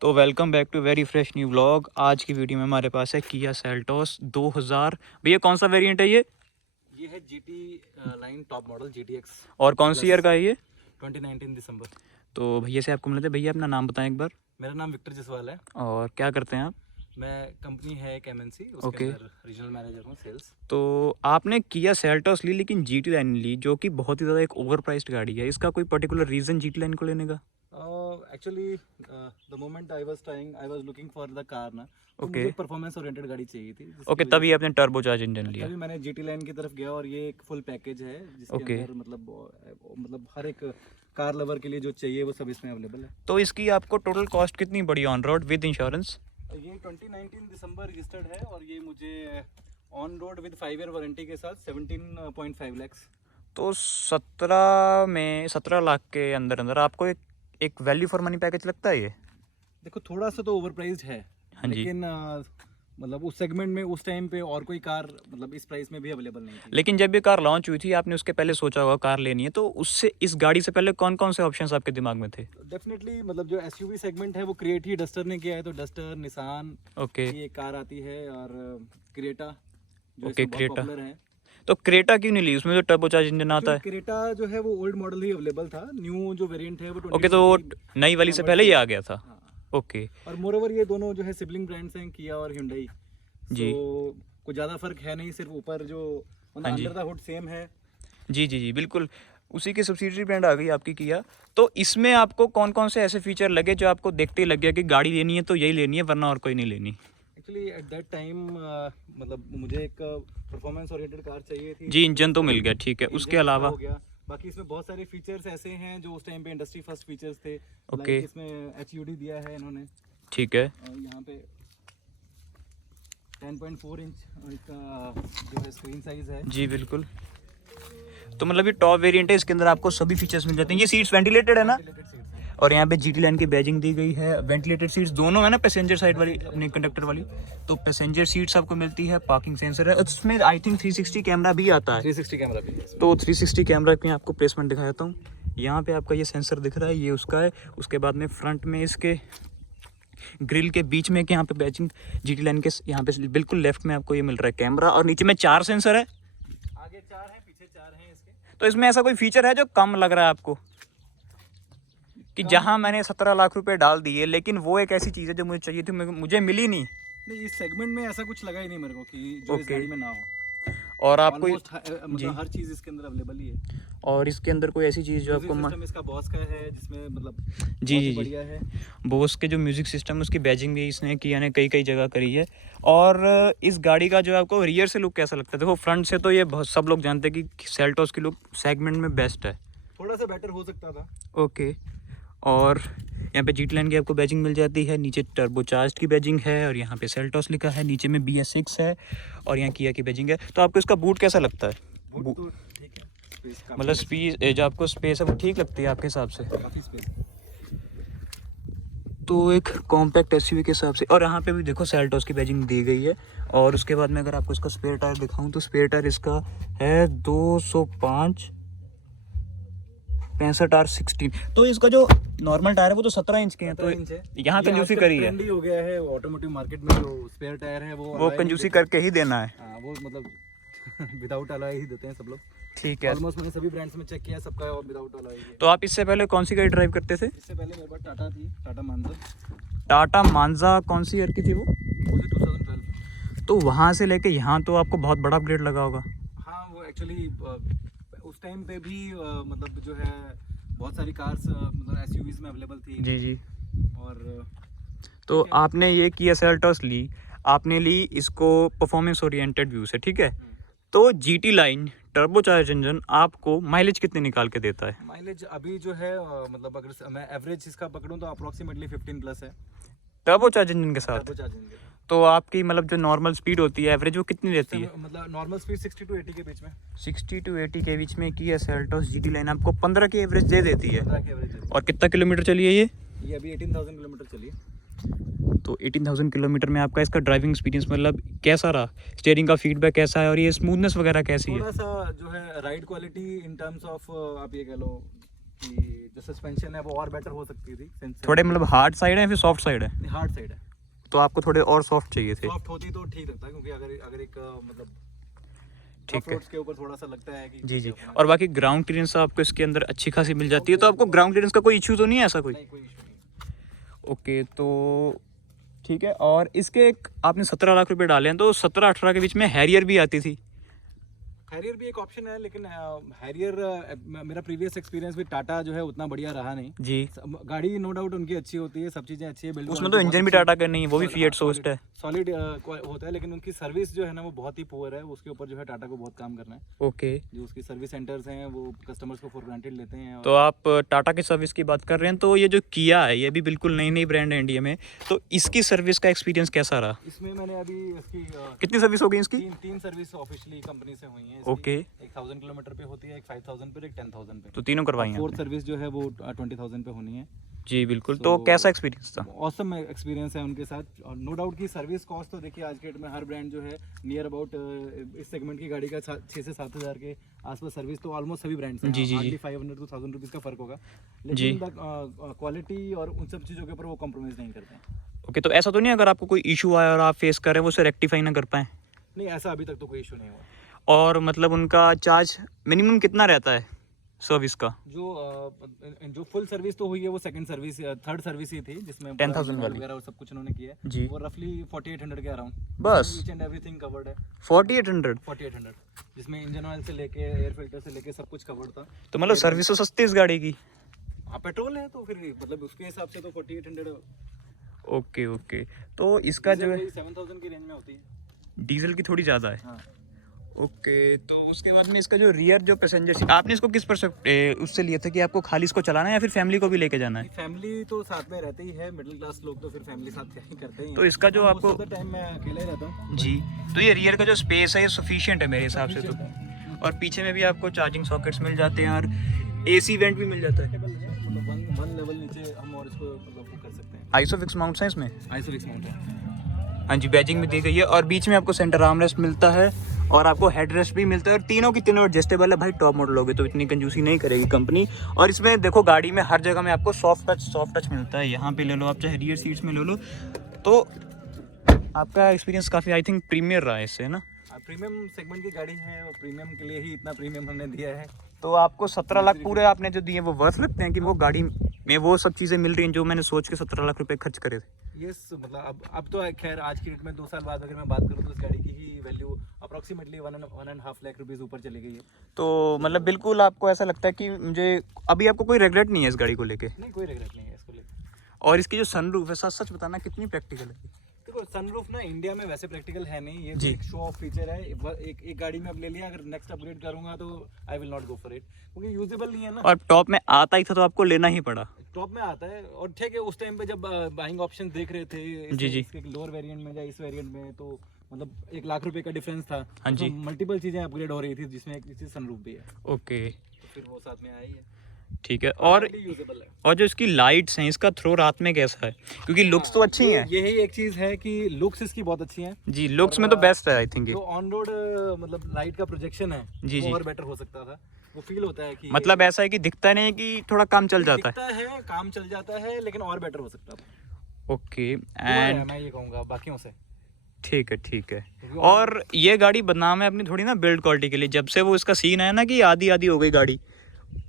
तो welcome back to very fresh new vlog. आज की वीडियो में हमारे पास है किया सेल्टोस 2000। भैया कौन सा वेरिएंट है ये है GT line top model GTX और कौन सी प्लस ईयर का है ये? 2019 दिसंबर। तो भैया से आपको मिलते हैं। भैया अपना नाम बताएं एक बार। मेरा नाम विक्टर जसवाल है। और क्या करते हैं आप? मैं कंपनी है एक MNC, उसके ओके। अंदर रीजनल मैनेजर हूँ सेल्स। तो आपने किया सेल्टोस ली लेकिन जीटी लाइन ली, जो कि बहुत ही ज़्यादा एक ओवर प्राइस्ड गाड़ी है। इसका कोई पर्टिकुलर रीज़न जीटी लाइन को लेने का? Actually the moment I was looking for the car ना, तो ओके मुझे परफॉर्मेंस ओरिएंटेड गाड़ी चाहिए थी, जिसकी ओके, वजह तभी से आपने टर्बोचार्ज इंजन लिया। तभी मैंने GT लाइन की तरफ गया। और ये एक फुल पैकेज है जिसके ओके। अंदर मतलब हर एक कार लवर के लिए जो चाहिए वो सब इसमें अवेलेबल है। तो इसकी आपको टोटल कॉस्ट कितनी पड़ी ऑन रोड विद इंश्योरेंस? ये 2019 दिसंबर रजिस्टर्ड है और ये मुझे on road with 5 year warranty के साथ 17.5 लाख। तो 17 लाख के अंदर अंदर आपको एक वैल्यू फॉर मनी पैकेज लगता है ये? देखो थोड़ा सा तो ओवर प्राइस्ड है, हाँ जी। लेकिन मतलब उस सेगमेंट में उस टाइम पे और कोई कार मतलब इस प्राइस में भी अवेलेबल नहीं थी। लेकिन जब ये कार लॉन्च हुई थी आपने उसके पहले सोचा होगा कार लेनी है, तो उससे इस गाड़ी से पहले कौन कौन से ऑप्शंस आपके दिमाग में थे? डेफिनेटली मतलब जो SUV सेगमेंट है वो क्रिएट ही डस्टर ने किया है, तो डस्टर, निसान ओके की एक कार आती है और क्रेटा जो ओके। इसमें बहुत क्रेटा, पॉपुलर है। तो क्रेटा क्यों नहीं ली? उसमें जो टर्बोचार्ज इंजन आता है। क्रेटा जो है वो ओल्ड मॉडल ही अवेलेबल था, न्यू जो वेरिएंट है वो ओके, तो 2020 नई वाली से पहले ही आ गया था। हाँ। ओके और मोरोवर ये दोनों जो है सिबलिंग ब्रांड्स हैं, किया और Hyundai। जी। तो कोई ज़्यादा फर्क है नहीं, सिर्फ ऊपर जो मतलब हाँ जी। अंडर द हुड सेम है। जी जी जी बिल्कुल, उसी की सब्सिडरी ब्रांड आ गई आपकी किया। तो इसमें आपको कौन कौन से ऐसे फीचर लगे जो आपको देखते ही लग गया कि गाड़ी लेनी है तो यही लेनी है वरना और कोई नहीं लेनी? एक्चुअली एट दैट टाइम मतलब मुझे एक परफॉर्मेंस ओरिएंटेड कार चाहिए थी। जी, इंजन तो मिल गया, ठीक है। इंजन उसके अच्छा अलावा? हो गया। बाकी इसमें बहुत सारे फीचर्स ऐसे हैं जो उस टाइम पे इंडस्ट्री फर्स्ट फीचर्स थे। ओके। लाइक इसमें HUD दिया है इन्होंने, ठीक है। और यहाँ पे 10.4 इंच इसका जो है स्क्रीन साइज है। जी बिल्कुल। तो मतलब ये टॉप वेरिएंट है, इसके अंदर आपको सभी फीचर्स मिल जाते हैं। ये सीट्स वेंटिलेटेड है ना? वेंटिलेटेड सीट्स हैं। और यहाँ पे जीटी लाइन की बैजिंग दी गई है। वेंटिलेटेड सीट्स दोनों है ना, पैसेंजर साइड वाली अपनी कंडक्टर वाली। तो पैसेंजर सीट्स आपको मिलती है, पार्किंग सेंसर है, उसमें आई थिंक 360 कैमरा भी आता है। 360 कैमरा भी है। तो 360 कैमरा की आपको प्लेसमेंट दिखा देता हूँ। यहाँ पे आपका ये सेंसर दिख रहा है, ये उसका है। उसके बाद में फ्रंट में इसके ग्रिल के बीच में यहाँ पे बैजिंग जीटी लाइन के यहाँ पे बिल्कुल लेफ्ट में आपको ये मिल रहा है कैमरा, और नीचे में 4 सेंसर है। आगे 4 हैं, पीछे 4 हैं इसके। तो इसमें ऐसा कोई फीचर है जो कम लग रहा है आपको कि जहां मैंने 17 लाख रुपए डाल दिए लेकिन वो एक ऐसी चीज़ है जो मुझे चाहिए थी, मुझे मिली नहीं? नहीं, इस सेगमेंट में ऐसा कुछ लगा ही नहीं मेरे को कि जो इस ओके। गाड़ी में ना हो। और आपको ऑलमोस्ट जी, मतलब हर चीज़ इसके अंदर अवेलेबल ही है। और इसके अंदर कोई ऐसी चीज़ जो आपको सिस्टम इसका बॉस का है, जिसमें मतलब जी बहुत जी ही जी, बढ़िया है। बोस के जो म्यूज़िक सिस्टम उसकी बैजिंग भी इसने किया ने कई कई जगह करी है। और इस गाड़ी का जो आपको रियर से लुक कैसा लगता है? देखो फ्रंट से तो ये बहुत सब लोग जानते हैं कि सेल्टोस की लुक सेगमेंट में बेस्ट है। थोड़ा सा बेटर हो सकता था। ओके। और यहाँ पे जीटी लाइन की आपको बैजिंग मिल जाती है, नीचे टर्बोचार्ज की बैजिंग है, और यहाँ पे सेल्टोस लिखा है, नीचे में BS6 है, और यहाँ किया की बैजिंग है। तो आपको इसका बूट कैसा लगता है? बूट तो ठीक है, स्पेस काफी मतलब स्पेस जो आपको स्पेस है वो ठीक लगती है आपके हिसाब से? काफी स्पेस। तो एक कॉम्पैक्ट SUV के हिसाब से। और यहाँ पे भी देखो सेल्टोस की बैजिंग दी गई है। और उसके बाद में अगर आपको इसका स्पेयर टायर दिखाऊं तो स्पेयर टायर इसका है 205 65 R16। तो इसका जो नॉर्मल टायर है वो तो 17 इंच के हैं, तो इंच है। यहाँ ये कंजूसी आजकल करी है। ट्रेंडी हो गया है ऑटोमोटिव मार्केट में, जो स्पेयर टायर है वो वो alloy कंजूसी नहीं देते। करके ही देना है। हाँ, वो मतलब विदाउट अलॉय ही देते हैं सब लोग। ठीक है। ऑलमोस्ट मैंने सभी ब्रांड्स में चेक किया, सबका विदाउट अलॉय है। तो आप इससे पहले कौन सी गाड़ी ड्राइव करते थे? इससे पहले मेरे पास टाटा थी, टाटा मांजर। टाटा मांजा कौन सी ईयर की थी वो? वो थी 2012। तो वहाँ से लेके यहाँ तो आपको बहुत बड़ा अपग्रेड लगा होगा। हाँ, वो एक्चुअली उस टाइम पे भी मतलब जो है बहुत सारी कार्स मतलब SUVs में अवेलेबल थी। जी जी। और तो आपने ये किया सेल्टोस ली, आपने ली इसको परफॉर्मेंस ओरिएंटेड व्यू से, ठीक है। तो जीटी लाइन टर्बोचार्ज इंजन आपको माइलेज कितने निकाल के देता है? माइलेज अभी जो है मतलब अगर मैं एवरेज इसका पकड़ूं तो अप्रोक्सीमेटली 15 प्लस है टर्बोचार्ज इंजन के साथ? Turbocharge engine. तो आपकी मतलब जो नॉर्मल स्पीड होती है एवरेज वो कितनी रहती है? मतलब नॉर्मल स्पीड 60 टू 80 के बीच में। 60 to 80 के बीच में किया सेल्टोस जीटी लाइन आपको 15 की एवरेज दे देती है। 15 की एवरेज। और कितना किलोमीटर चली है ये अभी 18,000 किलोमीटर चली है। तो 18,000 किलोमीटर में आपका इसका ड्राइविंग एक्सपीरियंस मतलब कैसा रहा? स्टीयरिंग का फीडबैक कैसा है और ये स्मूथनेस वगैरह कैसी है? थोड़ा सा जो है ride quality in terms of आप ये कह लो कि जो सस्पेंशन है वो और बेटर हो सकती थी। थोड़े मतलब हार्ड साइड है या फिर सॉफ्ट साइड है? हार्ड साइड है, तो आपको थोड़े और सॉफ्ट चाहिए थे। सॉफ्ट होती तो ठीक लगता है, क्योंकि अगर एक मतलब ठीक है। ऑफ-रोड्स के ऊपर थोड़ा सा लगता है कि जी जी। और बाकी ग्राउंड क्लियरेंस आपको इसके अंदर अच्छी खासी मिल जाती है, तो आपको ग्राउंड क्लियरेंस का कोई इशू तो नहीं है ऐसा कोई? नहीं, कोई इशू नहीं। ओके, तो ठीक है। और इसके आपने 17 लाख रुपए डाले हैं, तो 17-18 के बीच में हैरियर भी आती थी। हैरियर भी एक ऑप्शन है, लेकिन हैरियर मेरा प्रीवियस एक्सपीरियंस भी टाटा जो है उतना बढ़िया रहा नहीं जी। गाड़ी नो डाउट उनकी अच्छी होती है, सब चीज़ें अच्छी है, बिल्ड उसमें तो इंजन भी टाटा का नहीं है, वो भी फिएट सोर्स्ड है। सॉलिड होता है, लेकिन उनकी सर्विस जो है ना वो बहुत ही पुअर है। उसके ऊपर जो है टाटा को बहुत काम करना है। ओके, जो उसकी सर्विस सेंटर्स हैं वो कस्टमर्स को फॉर ग्रांटेड लेते हैं। तो आप टाटा की सर्विस की बात कर रहे हैं, तो ये जो किया है ये भी बिल्कुल नई नई ब्रांड है इंडिया में, तो इसकी सर्विस का एक्सपीरियंस कैसा रहा? इसमें मैंने अभी इसकी कितनी सर्विस हो गई इसकी? तीन सर्विस ऑफिशियली कंपनी से हुई है। ओके, एक 1000 किलोमीटर पे होती है, एक 5000 पे, एक 10,000 पे। तो तीनों करवाई हैं? फोर्थ सर्विस जो है वो 20,000 पे होनी है। जी बिल्कुल। तो कैसा एक्सपीरियंस था? ऑसम एक्सपीरियंस है उनके साथ। और नो डाउट की सर्विस कॉस्ट तो देखिए आज के डेट में हर ब्रांड जो है नियर अबाउट इस सेगमेंट की गाड़ी का 6 से 7 हज़ार के आसपास सर्विस तो ऑलमोस्ट सभी ब्रांड्स हैं। जी जी जी। 500 to 1000 रुपीज़ का फर्क होगा, लेकिन क्वालिटी और उन सब चीज़ों के ऊपर वो कॉम्प्रोमाइज़ नहीं करते हैं। ओके, तो ऐसा तो नहीं अगर आपको कोई इशू आया और आप फेस कर रहे हैं वो उसे रेक्टिफाई ना कर पाएँ? नहीं, ऐसा अभी तक तो कोई इशू नहीं हुआ। और मतलब उनका चार्ज मिनिमम कितना रहता है सर्विस का? जो फुल सर्विस तो हुई है वो सेकंड सर्विस, थर्ड सर्विस ही थी, जिसमें 10,000 वाली वगैरह और सब कुछ उन्होंने किया है जी। वो रफली 4800 के अराउंड बस ईच एंड एवरीथिंग कवर्ड है। 4800? जिसमें इंजन ऑयल से लेके एयर फिल्टर से लेके सब कुछ कवर्ड था। तो मतलब सर्विस तो सस्ती इस गाड़ी की? हाँ, पेट्रोल है तो फिर मतलब उसके हिसाब से तो 4800। ओके ओके, तो इसका जो है 7000 की रेंज में होती है। डीजल की थोड़ी ज़्यादा है। हाँ। ओके, तो उसके बाद में इसका जो रियर जो पैसेंजर सीट आपने इसको किस उससे लिया था कि आपको खाली इसको चलाना है या फिर फैमिली को भी लेके जाना है? फैमिली तो साथ में रहते ही है, मिडिल क्लास लोग तो फिर फैमिली साथ क्या ही करते ही। तो इसका जो आपको टाइम मैं अकेले ही रहता हूँ जी, तो ये रियर का जो स्पेस है ये सफिशिएंट है मेरे हिसाब से तो। और पीछे में भी आपको चार्जिंग सॉकेट्स मिल जाते हैं और AC वेंट भी मिल जाता है। मतलब वन लेवल नीचे हम और इसको मतलब कर सकते हैं। आइसोफिक्स माउंट्स हैं इसमें? आइसोफिक्स माउंट है। हाँ जी, बैजिंग भी दी गई है और बीच में आपको सेंटर आर्मरेस्ट मिलता है और आपको हेडरेस्ट भी मिलता है और तीनों की तीनों एडजस्टेबल है। भाई टॉप मॉडल होगे तो इतनी कंजूसी नहीं करेगी कंपनी। और इसमें देखो गाड़ी में हर जगह में आपको सॉफ्ट टच मिलता है। यहाँ पे ले लो आप, चाहे रियर सीट्स में ले लो, तो आपका एक्सपीरियंस काफ़ी आई थिंक प्रीमियर रहा है इससे, है ना? प्रीमियम सेगमेंट की गाड़ी है और प्रीमियम के लिए ही इतना प्रीमियम हमने दिया है। तो आपको 17 लाख पूरे आपने जो दिए वो वर्थ लगते हैं कि वो गाड़ी में वो सब चीज़ें मिल रही हैं जो मैंने सोच के 17 लाख रुपए खर्च करे थे? यस, मतलब अब तो खैर आज की डेट में 2 साल बाद अगर मैं बात करूँ तो इस गाड़ी की ही वैल्यू अप्रॉक्सीमेटली 1.5 लाख रुपीज़ ऊपर चली गई है। तो मतलब बिल्कुल आपको ऐसा लगता है कि मुझे अभी आपको कोई रिग्रेट नहीं है इस गाड़ी को लेके? नहीं, कोई रिग्रेट नहीं है इसको लेकर। और इसकी जो सनरूफ है, सच सच बताना कितनी प्रैक्टिकल है? देखो, सनरूफ ना इंडिया में वैसे प्रैक्टिकल है नहीं, ये जी। एक शो ऑफ फीचर है। एक गाड़ी में अब ले लिया, अगर नेक्स्ट अपग्रेड करूंगा तो I will not go for it, क्योंकि यूजेबल नहीं है ना। और टॉप में आता ही था तो आपको लेना ही पड़ा। टॉप में आता है और ठीक है, उस टाइम पे जब बाइंग ऑप्शन देख रहे थे जी, जी। इसके लोअर वेरिएंट में या इस वेरिएंट में, तो मतलब 1 लाख रुपए का डिफरेंस था। हाँ जी। मल्टीपल चीजें अपग्रेड हो रही थी जिसमें एक चीज सनरूफ भी है, ओके तो फिर वो साथ में आई है। ठीक है। और यूजेबल है। और जो इसकी लाइट्स हैं, इसका थ्रो रात में कैसा है? क्योंकि लुक्स तो अच्छी हैं। यही एक चीज है कि लुक्स इसकी बहुत अच्छी हैं जी, लुक्स में तो बेस्ट है आई थिंक ये। जो ऑन रोड मतलब लाइट का प्रोजेक्शन है जी, वो जी। और बेटर हो सकता था। वो फील होता है कि मतलब ऐसा है कि दिखता नहीं है कि थोड़ा काम चल जाता है। दिखता है, काम चल जाता है, लेकिन और बेटर हो सकता था। ओके, एंड एंड मैं ये कहूँगा बाकियों से। ठीक है ठीक है। और ये गाड़ी बदनाम है अपनी थोड़ी ना बिल्ड क्वालिटी के लिए। जब से वो इसका सीन है ना कि आधी आधी हो गई गाड़ी,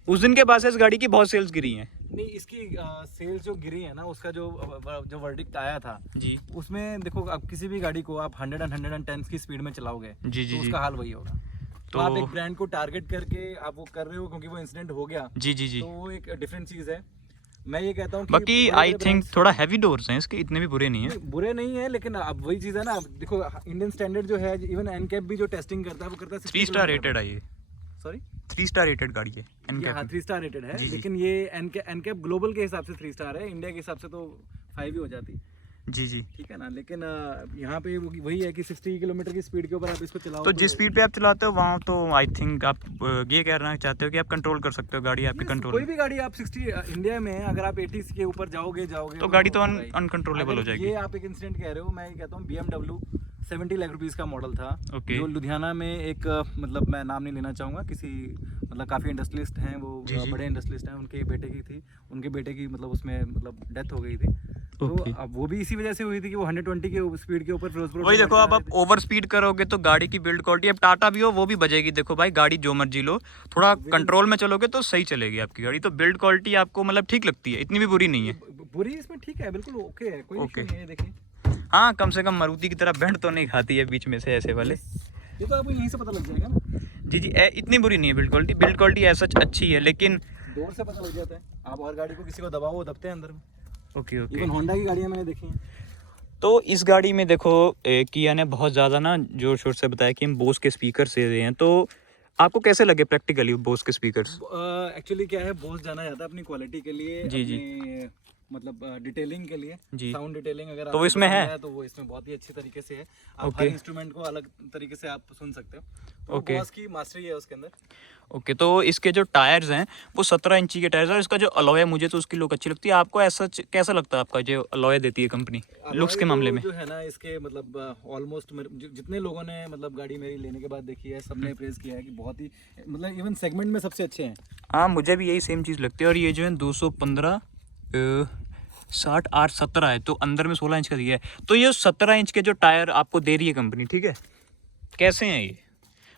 उस दिन के बाद से इस गाड़ी की बहुत सेल्स गिरी हैं। नहीं, इसकी सेल्स जो गिरी है ना, उसका जो वर्डिक्ट आया था जी उसमें देखो, अब किसी भी गाड़ी को आप 100 and 110 की स्पीड में चलाओगे जी जी तो जी उसका हाल वही होगा। तो आप एक ब्रांड को टारगेट करके आप वो कर रहे हो क्योंकि वो इंसिडेंट हो गया, जी जी जी। तो वो एक डिफरेंट चीज़ है। मैं ये कहता हूँ कि बाकी बड़े-बड़े आई थिंक brands- थोड़ा हैवी डोर्स हैं इसके, इतने भी बुरे नहीं है। नहीं, बुरे नहीं है, लेकिन अब वही चीज़ है ना। देखो, इंडियन स्टैंडर्ड जो है, इवन एनकैप भी जो टेस्टिंग करता है वो करता है 3 स्टार रेटेड है ये। सॉरी, 3 स्टार रेटेड गाड़ी है हाँ, एनकैप। 3 स्टार रेटेड है। जी, जी। लेकिन ये एनकैप ग्लोबल के हिसाब से 3 स्टार है, इंडिया के हिसाब से तो 5 ही हो जाती। जी जी। ठीक है ना, लेकिन यहाँ पे वही है कि 60 किलोमीटर की स्पीड के ऊपर आप इसको चलाओ तो जिस स्पीड पे आप चलाते हो वहाँ तो आई थिंक आप ये कहना चाहते हो कि आप कंट्रोल कर सकते हो, गाड़ी आपके कोई कंट्रोल। भी गाड़ी आप 60 इंडिया में अगर आप 80 के ऊपर जाओगे तो गाड़ी तो अनकंट्रोलेबल हो अगर जाएगी। ये आप एक इंसिडेंट कह रहे हो, मैं ये कहता हूँ BMW 70 लाख रुपीस का मॉडल था। Okay. जो लुधियाना में एक मतलब मैं नाम नहीं लेना चाहूँगा, किसी मतलब काफ़ी इंडस्ट्रियलिस्ट हैं वो, जी, जी। बड़े इंडस्ट्रियलिस्ट हैं, उनके बेटे की थी, उनके बेटे की मतलब उसमें मतलब डेथ हो गई थी। तो Okay. अब वो भी इसी वजह से हुई थी कि वो 120 के स्पीड के ऊपर फिरोजपुर वही में देखो, अब चला आप रहे थे। ओवर स्पीड करोगे तो गाड़ी की बिल्ड क्वालिटी, अब टाटा भी हो वो भी बजेगी। देखो भाई, गाड़ी जो मर्जी लो, थोड़ा कंट्रोल में चलोगे तो सही चलेगी आपकी गाड़ी। तो बिल्ड क्वालिटी आपको मतलब ठीक लगती है, इतनी भी बुरी नहीं है। बुरी इसमें ठीक है, बिल्कुल ओके है, कोई Okay. इशू नहीं है। देखिए हाँ, कम से कम मारुति की तरह बेंड तो नहीं खाती है बीच में से ऐसे वाले। ये तो आपको यहीं से पता लग जाएगा ना, जी जी, इतनी बुरी नहीं है बिल्ड क्वालिटी। बिल्ड क्वालिटी ऐसा अच्छी है, लेकिन दूर से पता लग जाता है। आप और गाड़ी को किसी को दबाओ वो दबते हैं अंदर में। Okay okay. इवन होंडा की गाड़ियाँ मैंने देखी हैं। तो इस गाड़ी में देखो किया ने बहुत ज़्यादा ना जोर शोर से बताया कि हम बोस के स्पीकर से रहे हैं। तो आपको कैसे लगे प्रैक्टिकली बोस के स्पीकर्स? एक्चुअली क्या है, बोस जाना जाता है अपनी क्वालिटी के लिए, जी, जी। अपनी मतलब डिटेलिंग के लिए, जी। साउंड डिटेलिंग अगर तो आपको इसमें पसंद है? तो वो इसमें बहुत ही अच्छी तरीके से है। आप Okay. हर इंस्ट्रूमेंट को अलग तरीके से आप सुन सकते हो। तो Okay. बॉस की मास्टरी है उसके अंदर। ओके, तो इसके जो टायर्स हैं वो 17 इंची के टायर्स हैं, और इसका जो अलॉय है मुझे तो उसकी लुक अच्छी लगती है। आपको ऐसा कैसा लगता है आपका जो अलॉय देती है कंपनी लुक्स के Alloy मामले तो में? जो है ना इसके मतलब ऑलमोस्ट जितने लोगों ने मतलब गाड़ी मेरी लेने के बाद देखी है, सबने प्रेज किया है कि बहुत ही मतलब इवन सेगमेंट में सबसे अच्छे हैं। हाँ, मुझे भी यही सेम चीज़ लगती है। और ये जो है 215 60 8 17 है, तो अंदर में 16 इंच का दिया है। तो ये 17 इंच के जो टायर आपको दे रही है कंपनी, ठीक है, कैसे हैं ये?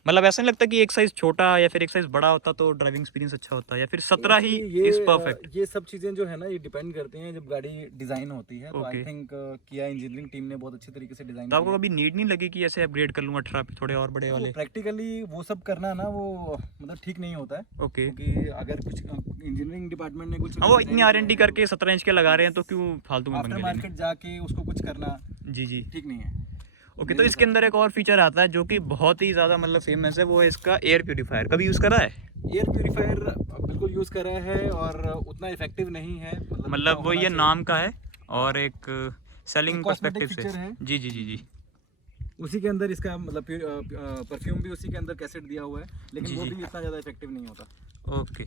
मतलब ऐसा नहीं लगता कि एक साइज छोटा या फिर एक साइज बड़ा होता तो ड्राइविंग एक्सपीरियंस अच्छा होता, या फिर 17 ही ये इज परफेक्ट? ये सब चीज़ें जो है ना ये डिपेंड करती हैं जब गाड़ी डिज़ाइन होती है। तो आई Okay. थिंक किया इंजीनियरिंग टीम ने बहुत अच्छे तरीके से डिज़ाइन तो आपको कभी नीड नहीं लगी कि ऐसे अपग्रेड कर लूँ 18 पे थोड़े और बड़े वाले? प्रैक्टिकली वो सब करना ना वो मतलब ठीक नहीं होता है। ओके। क्योंकि अगर कुछ इंजीनियरिंग डिपार्टमेंट ने कुछ हाँ, वो इतनी R&D करके 17 इंच के लगा रहे हैं तो क्यों फालतू में आफ्टर पंगे लेने? मार्केट जाके उसको कुछ करना जी जी। ठीक नहीं है। ओके, तो इसके अंदर एक और फीचर आता है जो कि बहुत ही ज़्यादा मतलब फेमस है, वो है इसका एयर प्यूरीफायर। कभी यूज़ करा है? एयर प्यूरीफायर बिल्कुल यूज़ करा है और उतना इफेक्टिव नहीं है। मतलब वो ये नाम का है और एक सेलिंग एक cosmetic पर्सपेक्टिव से। feature है। जी जी जी जी। उसी के अंदर इसका मतलब परफ्यूम भी उसी के अंदर कैसेट दिया हुआ है, जी, लेकिन वो जी। भी इतना ज़्यादा इफेक्टिव नहीं होता। ओके,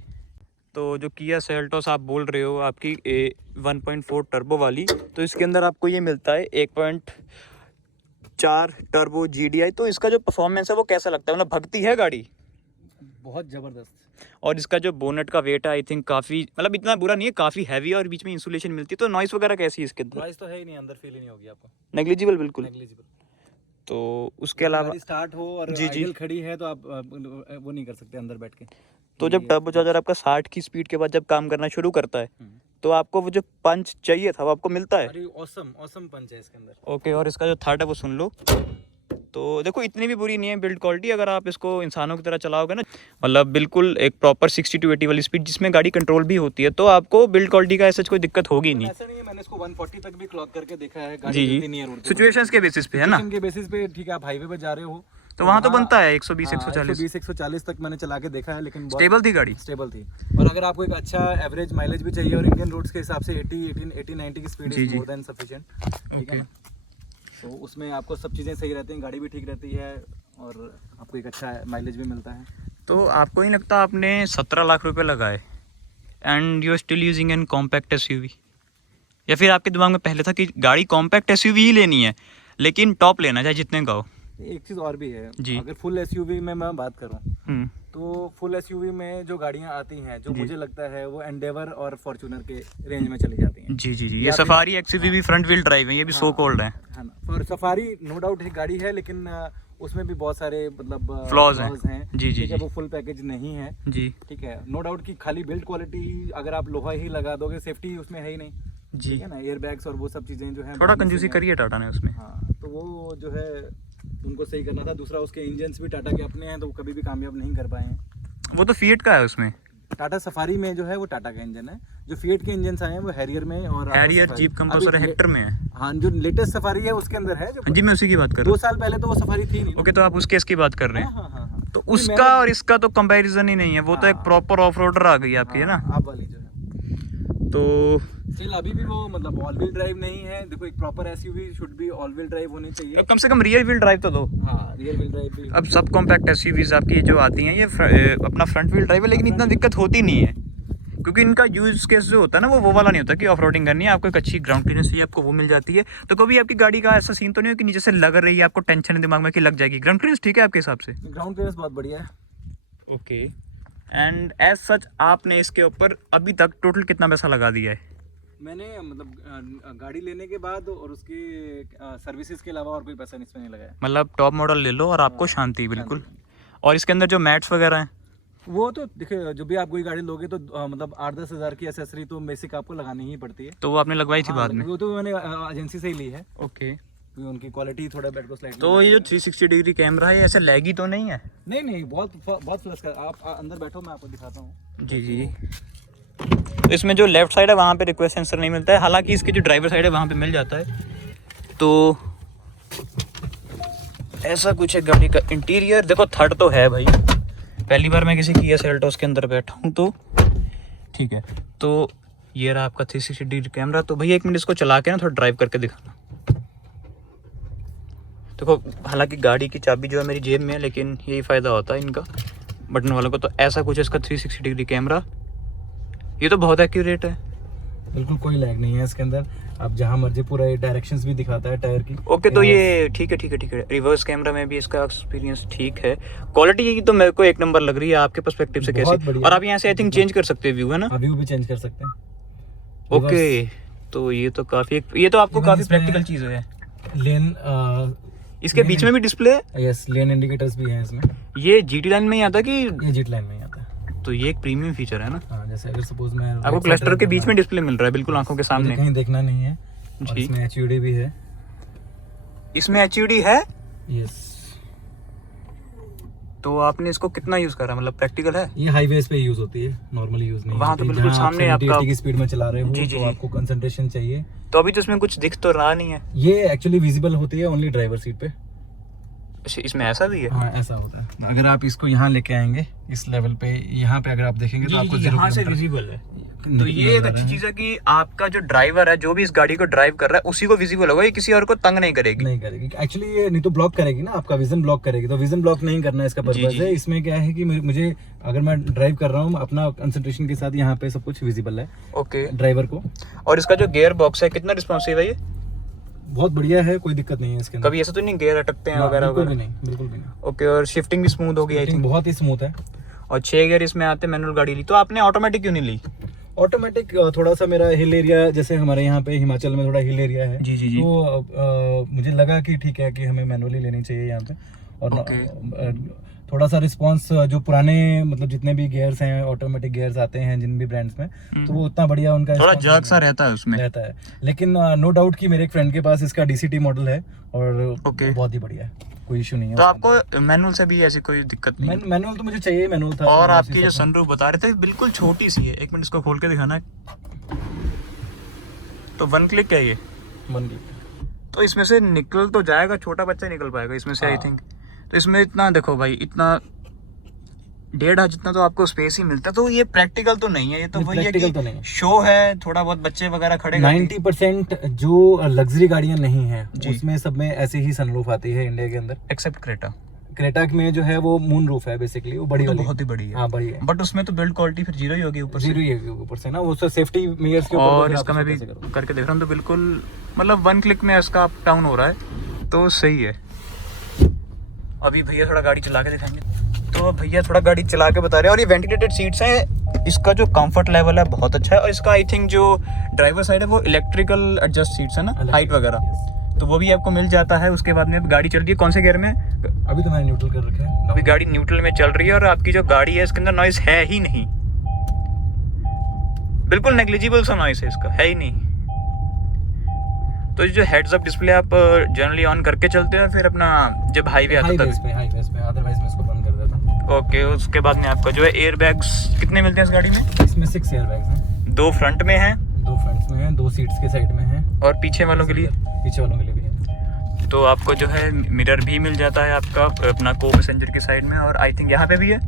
तो जो किया सेल्टोस आप बोल रहे हो आपकी 1.4 टर्बो वाली, तो इसके अंदर आपको ये मिलता है 1.4 टर्बो GDI। तो इसका जो परफॉर्मेंस है वो कैसा लगता है, मतलब भगती है गाड़ी? बहुत ज़बरदस्त। और इसका जो बोनेट का वेट है आई थिंक काफ़ी, मतलब इतना बुरा नहीं है, काफ़ी हैवी है, और बीच में इंसुलेशन मिलती है। तो नॉइस वगैरह कैसी है इसके अंदर? नॉइस तो है ही नहीं, अंदर फील ही नहीं होगी आपको, नेग्लिजिबल बिल्कुल। नेग्लिजिबल। तो उसके अलावा गाड़ी स्टार्ट हो और जी, जी। आइडल खड़ी है तो आप वो नहीं कर सकते अंदर बैठ के। तो जब टर्बो चार्जर आपका 60 की स्पीड के बाद जब काम करना शुरू करता है तो आपको वो जो पंच चाहिए था वो आपको मिलता है? अरे ऑसम ऑसम पंच है इसके अंदर। ओके, और इसका जो थर्ड है वो सुन लो। तो देखो, इतनी भी बुरी नहीं है बिल्ड क्वालिटी, अगर आप इसको इंसानों की तरह चलाओगे ना, मतलब बिल्कुल एक प्रॉपर 60 to 80 वाली स्पीड जिसमें गाड़ी कंट्रोल भी होती है, तो आपको बिल्ड क्वालिटी का ऐसा कोई दिक्कत होगी नहीं। ऐसा नहीं है, मैंने इसको 140 तक भी क्लॉक करके देखा है। जी गाड़ी जी, कितनी नियर उड़ती है। सिचुएशंस के बेसिस पे है ना? सिचुएशन के बेसिस पे ठीक है, आप हाईवे पे जा रहे हो तो वहाँ तो बनता है 120 140। 140 तक मैंने चला के देखा है, लेकिन बहुत स्टेबल थी गाड़ी? स्टेबल थी। और अगर आपको एक अच्छा एवरेज माइलेज भी चाहिए और इंडियन रोड्स के हिसाब से 80 90 की स्पीड जी, easy. More than sufficient, ठीक है ना? तो उसमें आपको सब चीज़ें सही रहती हैं, गाड़ी भी ठीक रहती है और आपको एक अच्छा माइलेज भी मिलता है। तो आपको नहीं लगता आपने 17 लाख रुपए लगाए and you are still using an compact SUV? या फिर आपके दिमाग में पहले था कि गाड़ी कॉम्पैक्ट SUV ही लेनी है लेकिन टॉप लेना चाहे जितने का हो? एक चीज़ और भी है जी। अगर फुल SUV में मैं बात करूं तो फुल SUV में जो गाड़ियां आती हैं जो जी। मुझे लगता है वो एंडेवर और फॉर्च्यूनर के रेंज में चली जाती हैं। जी जी जी, ये या फिर- सफारी XUV भी फ्रंट व्हील ड्राइव है, ये भी सो कॉल्ड है। है ना, और सफारी नो डाउट एक गाड़ी है, लेकिन उसमें भी बहुत सारे मतलब Flaws हैं। हैं। जी, जी, ठीक है, जी। वो फुल पैकेज नहीं है। जी ठीक है, नो डाउट कि खाली बिल्ड क्वालिटी अगर आप लोहा ही लगा दोगे, सेफ्टी उसमें है ही नहीं। जी, ठीक है ना, एयर बैग्स और वो सब चीज़ें जो है थोड़ा कंजूसी करी है टाटा ने उसमें। हाँ, तो वो जो है उनको सही करना था। दूसरा, उसके इंजन्स भी टाटा के अपने हैं तो वो कभी भी कामयाब नहीं कर पाए हैं। वो तो फिएट का है उसमें। टाटा सफारी में जो है वो टाटा का इंजन है, जो फिएट के इंजन आए हैं वो हैरियर में और आपका हैरियर, सफारी। जीप कंपोसर अभी हेक्टर में है। हाँ, जो लेटेस्ट सफारी है उसके अंदर है, जो हाँ जी, मैं उसी की बात कर रहा 2 साल पहले तो वो सफारी थी नहीं। ओके, तो आप उस केस की बात कर रहे हैं। हाँ हाँ हाँ। तो उसका और इसका तो कंपैरिजन ही नहीं है, वो तो एक हाँ। प्रॉपर ऑफ रोडर आ गई आपकी, है ना? आप वाली जो है तो स्टिल अभी भी वो मतलब ऑल व्हील ड्राइव नहीं है। देखो, एक proper SUV should be all wheel drive होनी चाहिए। कम से कम रियर व्हील ड्राइव तो दो। हाँ, रियर व्हील ड्राइव भी। अब सब कॉम्पैक्ट SUVs आपकी जो आती हैं ये अपना फ्रंट व्हील ड्राइव है, लेकिन इतना दिक्कत होती नहीं है क्योंकि इनका यूज केस जो होता है ना वो वाला नहीं होता कि ऑफ रोडिंग करनी है, आपको एक अच्छी ग्राउंड क्लियरेंस चाहिए, आपको वो मिल जाती है। तो कभी आपकी गाड़ी का ऐसा सीन तो नहीं हो कि नीचे से लग रही है, आपको टेंशन है दिमाग में कि लग जाएगी? ग्राउंड क्लियरेंस ठीक है आपके हिसाब से? ग्राउंड क्लियरेंस बहुत बढ़िया है। ओके, एंड एज सच आपने इसके ऊपर अभी तक टोटल कितना पैसा लगा दिया है? मैंने मतलब गाड़ी लेने के बाद और उसकी सर्विसेज के अलावा और कोई पैसा इसमें नहीं लगाया। मतलब टॉप मॉडल ले लो और आपको शांति बिल्कुल। और इसके अंदर जो मैट्स वगैरह हैं वो तो देखिए, जो भी आप कोई गाड़ी लोगे तो मतलब 8-10 हज़ार की एसेसरी तो बेसिक आपको लगानी ही पड़ती है। तो वो आपने लगवाई थी बाद में? वो तो मैंने एजेंसी से ही ली है, ओके। क्योंकि उनकी क्वालिटी थोड़ा बेटर को स्लाइडली। तो ये जो 360 डिग्री कैमरा है ऐसे लैगी तो नहीं है? नहीं, बहुत फ्लश का। आप अंदर बैठो, मैं आपको दिखाता हूँ। जी। तो इसमें जो लेफ्ट साइड है वहाँ पे रिक्वेस्ट सेंसर नहीं मिलता है, हालांकि इसकी जो ड्राइवर साइड है वहाँ पे मिल जाता है। तो ऐसा कुछ है गाड़ी का इंटीरियर। देखो थर्ड तो है भाई, पहली बार मैं किसी किया सेल्टोस के अंदर बैठा हूँ तो ठीक है। तो ये रहा आपका 360 डिग्री कैमरा। तो भैया एक मिनट इसको चला के ना थोड़ा ड्राइव करके दिखाना। देखो हालांकि गाड़ी की चाबी जो है मेरी जेब में है, लेकिन यही फ़ायदा होता है इनका बटन वालों को। तो ऐसा कुछ है इसका 360 डिग्री कैमरा। ये तो बहुत एक्यूरेट है, बिल्कुल कोई लैग नहीं है इसके अंदर। आप जहाँ मर्जी पूरा ये डायरेक्शंस भी दिखाता है टायर की। ओके, तो ये ठीक है। रिवर्स कैमरा में भी इसका एक्सपीरियंस ठीक है। क्वालिटी की तो मेरे को एक नंबर लग रही है आपके पर्सपेक्टिव से कैसी। और आप यहाँ से आई थिंक चेंज कर सकते हैं व्यू, है ना? व्यू भी चेंज कर सकते हैं। ओके, तो ये तो आपको काफी प्रैक्टिकल चीज है। लेन इसके बीच में भी डिस्प्ले है? यस, लेन इंडिकेटर्स भी हैं इसमें। ये जीटी लाइन में ही आता कि? ये जीटी लाइन में ही आता है। तो ये एक प्रीमियम फीचर है ना? हाँ, जैसे अगर सपोज मैं आपको क्लस्टर के बीच में डिस्प्ले मिल रहा है बिल्कुल आंखों के सामने, कहीं देखना नहीं है। और जी। इसमें HUD भी है। इसमें HUD है? यस। तो आपने इसको कितना यूज करा, मतलब प्रैक्टिकल है? ये हाईवेज पे यूज होती है, नॉर्मली यूज नहीं वहाँ तो होती। बिल्कुल जहाँ आप सामने 70-80 आपका की स्पीड में चला रहे हो जी, तो आपको कंसंट्रेशन चाहिए। तो अभी तो इसमें कुछ दिख तो रहा नहीं है। ये एक्चुअली विजिबल होती है ओनली ड्राइवर सीट पे। अच्छा, इसमें ऐसा भी है? हाँ, ऐसा होता है। अगर आप इसको यहाँ लेके आएंगे इस लेवल पे, यहाँ पे अगर आप देखेंगे तो आपको यहाँ से विजिबल है। तो ये एक अच्छी चीज है कि आपका जो ड्राइवर है, जो भी इस गाड़ी को ड्राइव कर रहा है, उसी को विजिबल होगा, ये किसी और को तंग नहीं करेगी। एक्चुअली ये नहीं तो ब्लॉक करेगी ना, आपका विजन ब्लॉक करेगी। तो विजन ब्लॉक नहीं करना है इसका पर्पस है। इसमें क्या है कि मुझे अगर मैं ड्राइव कर रहा हूँ अपना कंसंट्रेशन के साथ, यहाँ पे सब कुछ विजिबल है ओके ड्राइवर को। और इसका जो गियर बॉक्स है कितना रिस्पॉन्सिव है? ये बहुत बढ़िया है, कोई दिक्कत नहीं है इसके अंदर। कभी ऐसा तो नहीं गियर अटकते हैं वगैरह? बिल्कुल भी नहीं। ओके, और शिफ्टिंग भी स्मूथ होगी आई थिंक? बहुत ही स्मूथ है। और 6 गियर इसमें आते हैं। मैनुअल गाड़ी ली तो आपने ऑटोमेटिक क्यों नहीं ली? ऑटोमेटिक थोड़ा सा मेरा हिल एरिया, जैसे हमारे यहाँ पे हिमाचल में थोड़ा हिल एरिया है। जी। तो मुझे लगा कि ठीक है कि हमें मैनुअली लेनी चाहिए यहाँ पे। और थोड़ा सा रिस्पांस जो पुराने मतलब जितने भी गियर्स हैं, ऑटोमेटिक गियर्स आते हैं जिन भी ब्रांड्स में, तो वो उतना बढ़िया उनका थोड़ा जर्क सा रहता है उसमें। लेकिन नो डाउट कि मेरे एक फ्रेंड के पास इसका DCT मॉडल है और बहुत ही बढ़िया है, कोई इशू नहीं है। तो आपको मैनुअल से भी ऐसी कोई दिक्कत नहीं? मैनुअल तो मुझे चाहिए, मैनुअल था। और आपकी जो सनरूफ बता रहे थे बिल्कुल छोटी सी है, एक मिनट इसको खोल के दिखाना है। तो 1 क्लिक है ये? 1 क्लिक। तो इसमें से निकल तो जाएगा, छोटा बच्चा निकल पाएगा इसमें से आई थिंक। तो इसमें इतना देखो भाई, इतना 1.5 जितना तो आपको स्पेस ही मिलता है। तो ये प्रैक्टिकल तो नहीं है, ये तो वही है कि शो है, थोड़ा बहुत बच्चे वगैरह खड़े 90% जो लग्जरी गाड़ियां नहीं है उसमें सब में ऐसे ही सनरूफ आती है इंडिया के अंदर, एक्सेप्ट क्रेटा में जो है वो मून रूफ है बेसिकली, वो बड़ी तो बहुत ही बड़ी है। हाँ, बड़ी है। बट उसमें तो बिल्ड क्वालिटी फिर जीरो ही होगी ऊपर से ना, वो सेफ्टी मेयर्स के ऊपर। और इसका मैं भी करके देख रहा हूँ तो बिल्कुल मतलब 1 क्लिक में इसका अप डाउन हो रहा है, तो सही है। अभी भैया थोड़ा गाड़ी चला के दिखाएंगे। तो भैया थोड़ा गाड़ी चला के बता रहे हैं। और ये वेंटिलेटेड सीट्स हैं, इसका जो कंफर्ट लेवल है बहुत अच्छा है। और इसका आई थिंक जो ड्राइवर साइड है वो इलेक्ट्रिकल एडजस्ट सीट्स है ना, हाइट वगैरह, तो वो भी आपको मिल जाता है। उसके बाद में गाड़ी चल रही है कौन से गियर में? अभी तो मैंने न्यूट्रल कर रखा है। अभी गाड़ी न्यूट्रल में चल रही है और आपकी जो गाड़ी है इसके अंदर नॉइस है ही नहीं, बिल्कुल नेग्लिजिबल सा नॉइस है इसका, है ही नहीं। तो ये जो हेड्स अप डिस्प्ले आप जनरली ऑन करके चलते हैं, फिर अपना जब हाईवे आता तक? हाईवेज पे, अदरवाइज मैं इसको बंद कर देता हूं। ओके, उसके बाद में आपका जो है एयर बैग्स कितने मिलते हैं इस गाड़ी में? इसमें 6 एयर बैग्स हैं। 2 फ्रंट में हैं, 2 फ्रंट्स में हैं, 2 सीट्स के साइड में हैं, और पीछे वालों के लिए? पीछे वालों के लिए भी है। तो आपको जो है मिरर भी मिल जाता है आपका अपना को पैसेंजर के साइड में, और आई थिंक यहाँ पे भी है।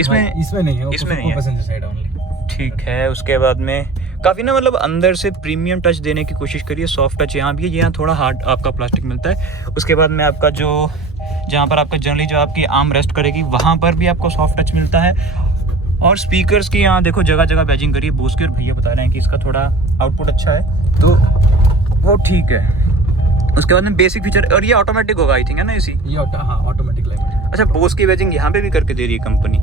इसमें नहीं है, इसमें नहीं है, पैसेंजर साइड ओनली। ठीक है। उसके बाद में काफ़ी ना मतलब अंदर से प्रीमियम टच देने की कोशिश करिए, सॉफ्ट टच यहाँ भी है, यहाँ थोड़ा हार्ड आपका प्लास्टिक मिलता है। उसके बाद में आपका जो जहाँ पर आपका जनरली जो आपकी आर्म रेस्ट करेगी वहाँ पर भी आपको सॉफ्ट टच मिलता है। और स्पीकर्स की यहाँ देखो जगह जगह बैजिंग करी है बूस्ट की, और भैया बता रहे हैं कि इसका थोड़ा आउटपुट अच्छा है, तो वो ठीक है। उसके बाद में बेसिक फीचर, और ये ऑटोमेटिक होगा आई थिंक, है ना इसी? ये ऑटोमेटिक लाइट। अच्छा, बोस की बैजिंग यहाँ पे भी करके दे रही है कंपनी,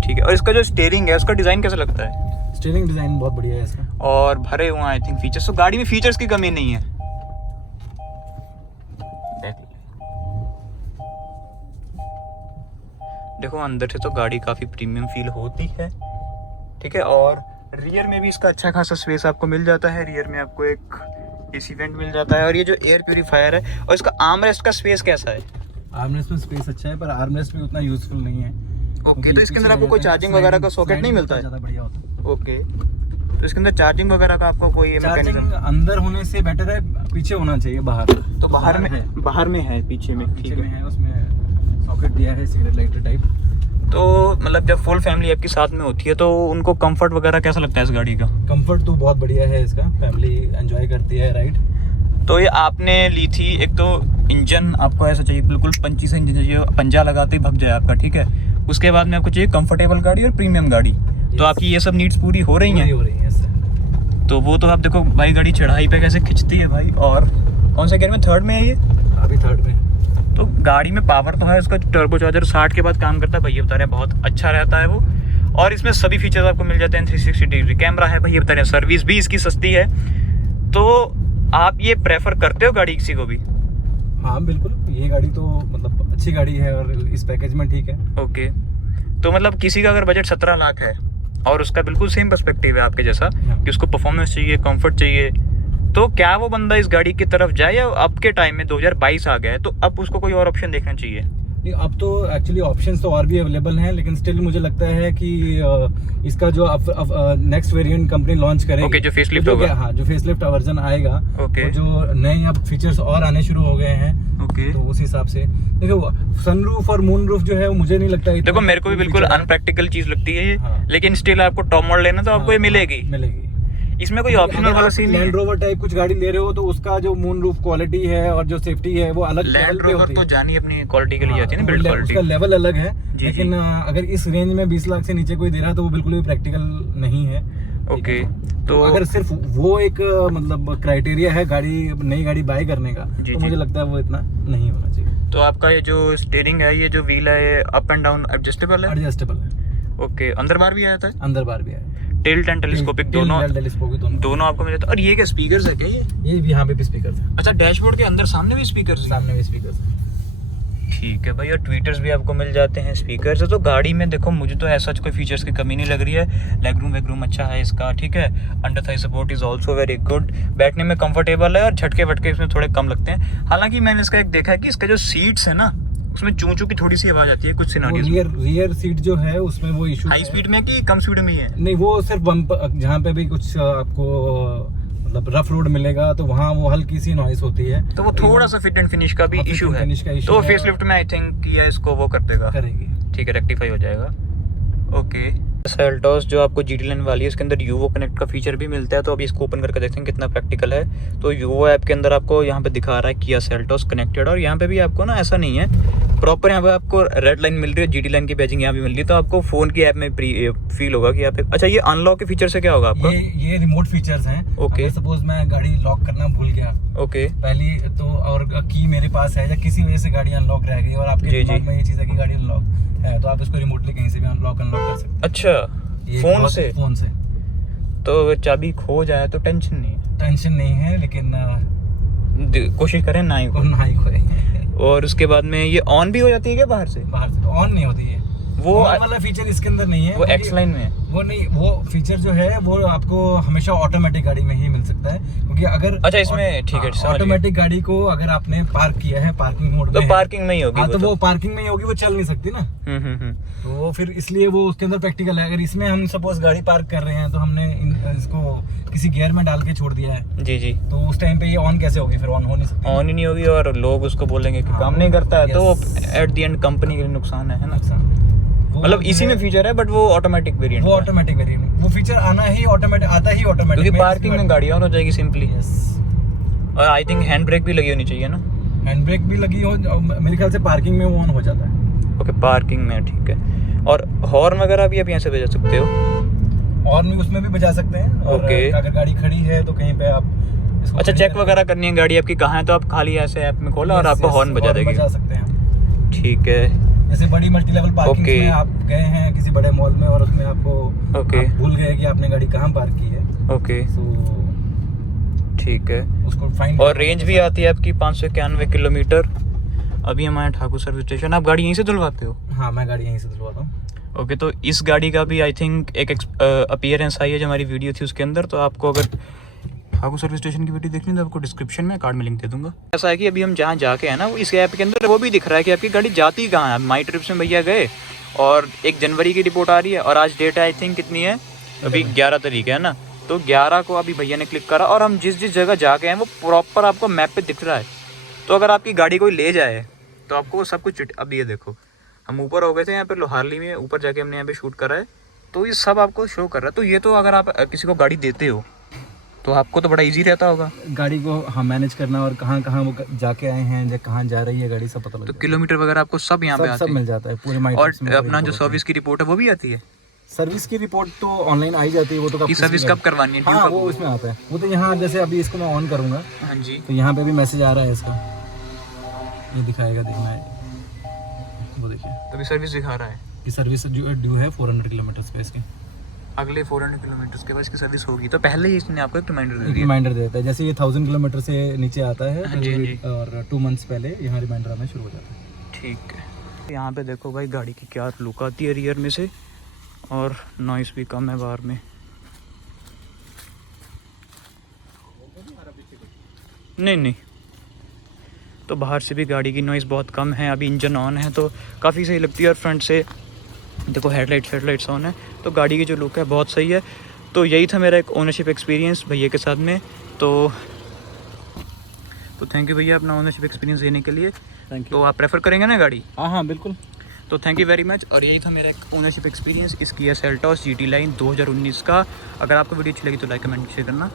ठीक है। और इसका जो स्टीयरिंग है उसका डिज़ाइन कैसा लगता है? स्टीयरिंग डिज़ाइन बहुत बढ़िया है इसका, और भरे हुए आई थिंक फीचर्स, तो गाड़ी में फीचर्स की कमी नहीं है। देखो अंदर से तो गाड़ी काफ़ी प्रीमियम फील होती है, ठीक है। और रियर में भी इसका अच्छा खासा स्पेस आपको मिल जाता है। रियर में आपको एक एसी वेंट मिल जाता है, और ये जो एयर प्यूरीफायर है, और इसका आर्मरेस्ट का स्पेस कैसा है? आर्मरेस्ट में स्पेस अच्छा है, पर आर्मरेस्ट भी उतना यूजफुल नहीं है। ओके, तो इसके अंदर आपको कोई चार्जिंग वगैरह का सॉकेट नहीं मिलता है? ज़्यादा बढ़िया होता है। ओके, तो इसके अंदर चार्जिंग वगैरह का आपको कोई चार्जिंग अंदर होने से बेटर है, पीछे होना चाहिए बाहर। तो बाहर में है पीछे में, ठीक है। उसमें सॉकेट दिया है सिगरेट लाइटर टाइप। तो मतलब जब फुल फैमिली आपकी साथ में होती है तो उनको कंफर्ट वगैरह कैसा लगता है इस गाड़ी का? कंफर्ट तो बहुत बढ़िया है इसका, फैमिली एंजॉय करती है राइड। तो ये आपने ली थी, एक तो इंजन आपको ऐसा चाहिए बिल्कुल पंची से इंजन चाहिए, पंजा लगाते ही भग जाए आपका, ठीक है। उसके बाद में आपको चाहिए कंफर्टेबल गाड़ी और प्रीमियम गाड़ी, तो आपकी ये सब नीड्स पूरी हो रही हैं? हो रही है। तो वो तो आप देखो भाई, गाड़ी चढ़ाई पे कैसे खिंचती है भाई। और कौन सा गियर में? थर्ड में है ये? अभी थर्ड में। तो गाड़ी में पावर तो है, इसका टर्बोचार्जर 60 के बाद काम करता है, भैया बता रहे हैं बहुत अच्छा रहता है वो। और इसमें सभी फीचर्स आपको मिल जाते हैं। 360 डिग्री कैमरा है, भैया बता रहे हैं सर्विस भी इसकी सस्ती है। तो आप ये प्रेफर करते हो गाड़ी किसी को भी? हाँ बिल्कुल, ये गाड़ी तो मतलब अच्छी गाड़ी है और इस पैकेज में ठीक है। ओके, तो मतलब किसी का अगर बजट 17 लाख है और उसका बिल्कुल सेम पर्सपेक्टिव है आपके जैसा कि उसको परफॉर्मेंस चाहिए, कंफर्ट चाहिए, तो क्या वो बंदा इस गाड़ी की तरफ जाए, या अब के टाइम में 2022 आ गया है तो अब उसको कोई और ऑप्शन देखना चाहिए? नहीं, अब तो एक्चुअली ऑप्शंस तो और भी अवेलेबल हैं, लेकिन स्टिल मुझे लगता है कि इसका जो नेक्स्ट वेरिएंट कंपनी लॉन्च करेगी, ओके, जो फेसलिफ्ट होगा, हाँ जो फेसलिफ्ट वर्जन आएगा, ओके, तो जो नए अब फीचर्स और आने शुरू हो गए हैं, ओके, तो उस हिसाब से देखो सनरूफ और मूनरूफ जो है मुझे नहीं लगता। देखो मेरे को भी बिल्कुल अनप्रैक्टिकल चीज लगती है ये, हाँ। लेकिन स्टिल आपको टॉप मॉडल लेना तो आपको ये मिलेगी। इसमें कोई ऑप्शनल वाला सीन नहीं है। लैंड रोवर टाइप कुछ गाड़ी ले रहे हो तो उसका जो मूनरूफ क्वालिटी है और जो सेफ्टी है वो अलग लैंड रोवर तो जानी अपनी क्वालिटी के लिए जाती है ना, बिल्ड क्वालिटी, उसका लेवल अलग है। लेकिन अगर इस रेंज में 20 लाख से नीचे कोई दे रहा है तो वो बिल्कुल भी प्रैक्टिकल नहीं है। ओके, तो अगर सिर्फ वो एक मतलब क्राइटेरिया है गाड़ी, नई गाड़ी बाय करने का, तो मुझे लगता है वो इतना नहीं होना चाहिए। तो आपका ये जो स्टीयरिंग है, ये जो व्हील है, ये अप एंड डाउन एडजस्टेबल है? एडजस्टेबल है। ओके, अंदर बार भी आता है? अंदर बार भी है। टिल्ट एंड टेलीस्कोपिक दोनों आपको मिल जाता है। और ये क्या स्पीकर्स है क्या? ये भी यहाँ पे भी स्पीकर्स है। अच्छा, डैशबोर्ड के अंदर सामने भी स्पीकर्स है? सामने भी स्पीकर्स है। ठीक है भाई, और ट्वीटर्स भी आपको मिल जाते हैं, स्पीकर्स है। तो गाड़ी में देखो मुझे तो ऐसा कोई फीचर्स की कमी नहीं लग रही है। लेग रूम अच्छा है इसका, ठीक है। Under Thai support is also very good, बैठने में कंफर्टेबल है, और झटके वटके इसमें थोड़े कम लगते हैं। हालांकि मैंने इसका एक देखा है कि इसका जो सीट्स है ना, उसमें चूं चूं की थोड़ी सी आवाज आती है कुछ सिनारियोस में। रियर सीट जो है उसमें वो इशू हाई स्पीड में कि कम स्पीड में ही है? नहीं, वो सिर्फ जहाँ पे भी कुछ आपको मतलब रफ रोड मिलेगा तो वहाँ वो हल्की सी नॉइस होती है, तो वो थोड़ा सा फिट एंड फिनिश का भी इशू है, तो फेसलिफ्ट में आई थिंक या इसको वो कर देगा, करेगी, ठीक है, रेक्टिफाई हो जाएगा। ओके, सेल्टोस जो आपको GT लाइन वाली है, इसके अंदर यूवो कनेक्ट का फीचर भी मिलता है। तो अभी इसको ओपन करके देखते हैं कितना प्रैक्टिकल है। तो यूवो ऐप के अंदर आपको यहाँ पे दिखा रहा है किया सेल्टोस कनेक्टेड, और यहाँ पे भी आपको ना ऐसा नहीं है प्रॉपर, यहाँ पे आपको रेड लाइन मिल रही है, GT लाइन की बैजिंग यहाँ भी मिल रही है, तो आपको फोन की ऐप में फील होगा कि यहाँ पे। अच्छा, ये अनलॉक के फीचर से क्या होगा आपका? ये रिमोट फीचर्स हैं। ओके, सपोज मैं गाड़ी लॉक करना भूल गया, ओके, पहली तो, और की मेरे पास है, या किसी वजह से गाड़ी अनलॉक रह गई और आपके दिमाग में ये चीज़ है कि गाड़ी अनलॉक है, तो आप इसको रिमोटली कहीं से भी अनलॉक कर सकते हैं। अच्छा, फोन से? तो चाबी खो जाए तो टेंशन नहीं है, लेकिन कोशिश करें ना ही खोए। और उसके बाद में ये ऑन भी हो जाती है क्या बाहर से? तो ऑन नहीं होती है, वो वाला फीचर इसके अंदर नहीं है। वो एक्स लाइन में है वो नहीं, वो फीचर जो है वो आपको हमेशा ऑटोमेटिक गाड़ी में ही मिल सकता है, क्योंकि अगर अच्छा इसमें ठीक है, ऑटोमेटिक गाड़ी को अगर आपने पार्क किया है पार्किंग मोड में, तो पार्किंग में ही होगी। तो वो पार्किंग में ही होगी, वो चल नहीं सकती ना। तो फिर इसलिए वो उसके अंदर प्रैक्टिकल है। अगर इसमें हम सपोज गाड़ी पार्क कर रहे हैं तो हमने इसको किसी गियर में डाल के छोड़ दिया है, जी, तो उस टाइम पे ये ऑन कैसे होगी? फिर ऑन हो नहीं सकती, ऑन ही नहीं होगी, और लोग उसको बोलेंगे कि काम नहीं करता है, तो एट द एंड कंपनी के लिए नुकसान है ना। मतलब इसी में फीचर है, बट वो ऑटोमेटिक वेरिएंट, वो फीचर आता ही ऑटोमेटिक, क्योंकि पार्किंग में गाड़ी ऑन हो जाएगी सिंपली। और आई थिंक हैंड ब्रेक भी लगी होनी चाहिए ना? हैंड ब्रेक भी लगी हो, मेरे ख्याल से पार्किंग में वो ऑन हो जाता है। ओके, पार्किंग में ठीक है। और हॉर्न वगैरह भी आप यहाँ से बजा सकते हो। और भी उसमें भी बजा सकते हैं। और ओके। अगर गाड़ी खड़ी है तो कहीं पे आप इसको अच्छा, खड़ी चेक करके- वगैरह करनी है गाड़ी आपकी कहाँ है, तो आप खाली ऐसे ऐप में खोला और Yes, आपको yes, हॉर्न बजा देगी। बजा सकते हैं। ठीक है। जैसे बड़ी मल्टी लेवल पार्किंग ओके। में आप गए हैं किसी बड़े मॉल में और उसमें आपको ओके। आप भूल गए कि आपने गाड़ी कहाँ पार्क की है, ओके, तो ठीक है। उसको फाइन। और रेंज भी आती है आपकी 591 किलोमीटर। अभी हमारे ठाकुर सर्विस स्टेशन। आप गाड़ी यहीं से धुलवाते हो? हाँ, मैं गाड़ी यहीं से धुलवाता हूँ। ओके, तो इस गाड़ी का भी आई थिंक एक अपीयरेंस आई है जो हमारी वीडियो थी उसके अंदर। तो आपको अगर ठाकुर सर्विस स्टेशन की वीडियो देखनी है तो आपको डिस्क्रिप्शन में कार्ड में लिंक दे दूंगा। ऐसा है कि अभी हम जहाँ जाके हैं ना, वो इस ऐप के अंदर वो भी दिख रहा है कि आपकी गाड़ी जाती कहाँ है। माई ट्रिप्स में भैया गए और 1 जनवरी की रिपोर्ट आ रही है और आज डेट आई थिंक कितनी है, अभी 11 तारीख है ना। तो 11 को अभी भैया ने क्लिक करा और हम जिस जिस जगह जाके हैं वो प्रॉपर आपको मैप पे दिख रहा है। तो अगर आपकी गाड़ी कोई ले जाए तो आपको वो सब कुछ अब ये देखो, हम ऊपर हो गए थे यहाँ पे लोहारली में, ऊपर जाके हमने यहाँ पे शूट करा है, तो ये सब आपको शो कर रहा है। तो ये तो अगर आप किसी को गाड़ी देते हो तो आपको तो बड़ा इजी रहता होगा गाड़ी को हम मैनेज करना और कहाँ कहाँ वो जाके आए हैं या कहाँ जा रही है गाड़ी, सब पता लग तो जाता किलोमीटर वगैरह आपको सब यहाँ पे है। सब आते मिल हैं। जाता है पूरे माइट और ट्रिप्स में। अपना जो सर्विस की रिपोर्ट है वो भी आती है। सर्विस की रिपोर्ट तो ऑनलाइन आई जाती है, वो तो ये सर्विस कब करवानी है, ड्यू हाँ, कब वो हुआ? उसमें आता है। वो तो यहाँ जैसे अभी इसको मैं ऑन करूँगा हाँ जी। तो यहाँ पे भी मैसेज आ रहा है इसका, ये दिखाएगा, देखना है वो देखिए। तो अभी सर्विस दिखा रहा है। ये सर्विस ड्यू है 400 किलोमीटर पे इसके। अगले 400 किलोमीटर के बाद इसकी सर्विस होगी, तो पहले ही इसने आपको एक रिमाइंडर दे एक दिया। रिमाइंडर देता है, जैसे ये 1000 किलोमीटर से नीचे आता है हाँ जी, हाँ जी। और 2 मंथ्स पहले यहाँ रिमाइंडर आना शुरू हो जाता है। ठीक है। यहाँ पे देखो भाई गाड़ी की क्या लुक आती है रियर में से, और नॉइस भी कम है बाहर में। नहीं नहीं, तो बाहर से भी गाड़ी की नॉइस बहुत कम है। अभी इंजन ऑन है तो काफ़ी सही लगती है, और फ्रंट से देखो हेडलाइट्स ऑन है, तो गाड़ी की जो लुक है बहुत सही है। तो यही था मेरा एक ओनरशिप एक्सपीरियंस भैया के साथ में। तो थैंक यू भैया अपना ओनरशिप एक्सपीरियंस देने के लिए। थैंक तो आप प्रेफर करेंगे ना गाड़ी? हाँ हाँ बिल्कुल। तो थैंक यू वेरी मच। और यही था मेरा एक ओनरशिप एक्सपीरियंस इस किया सेल्टॉस GT लाइन 2019 का। अगर आपको वीडियो अच्छी लगी तो लाइक कमेंट शेयर करना।